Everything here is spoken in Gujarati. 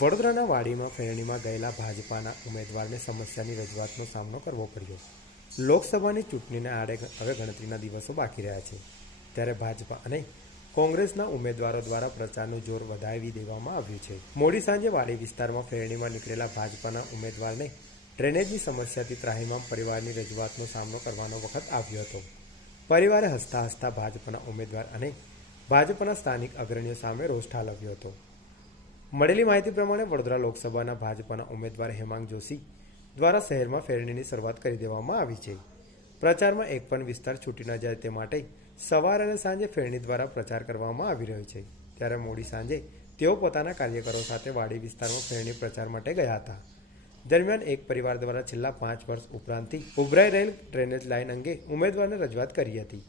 વડોદરાના વાડીમાં ફેરણીમાં ગયેલા ભાજપાના ઉમેદવારને સમસ્યાની રજૂઆતનો સામનો કરવો પડ્યો. લોકસભાની ચૂંટણીને આડે હવે ગણતરીના દિવસો બાકી રહ્યા છે. ત્યારે ભાજપા અને કોંગ્રેસના ઉમેદવારો દ્વારા પ્રચારનું જોર વધાવી દેવામાં આવ્યું છે. મોડી સાંજે વાડી વિસ્તારમાં ફેરણીમાં નીકળેલા ભાજપાના ઉમેદવારને ડ્રેનેજની સમસ્યાથી ત્રાહિમામ પરિવારની રજૂઆતનો સામનો કરવાનો વખત આવ્યો હતો. પરિવારે હસતા હસતા ભાજપના ઉમેદવાર અને ભાજપના સ્થાનિક અગ્રણીઓ સામે રોષ ઠાલવ્યો હતો. મળેલી માહિતી પ્રમાણે વડોદરા લોકસભાના ભાજપના ઉમેદવાર હેમાંગ જોશી દ્વારા શહેરમાં ફેરણીની શરૂઆત કરી દેવામાં આવી છે. પ્રચારમાં એક પણ વિસ્તાર છૂટી ન જાય તે માટે સવાર અને સાંજે ફેરણી દ્વારા પ્રચાર કરવામાં આવી રહ્યો છે. ત્યારે મોડી સાંજે તેઓ પોતાના કાર્યકરો સાથે વાડી વિસ્તારમાં ફેરણી પ્રચાર માટે ગયા હતા. દરમિયાન એક પરિવાર દ્વારા છેલ્લા પાંચ વર્ષ ઉપરાંતથી ઉભરાઈ રહેલ ડ્રેનેજ લાઇન અંગે ઉમેદવારને રજૂઆત કરી હતી.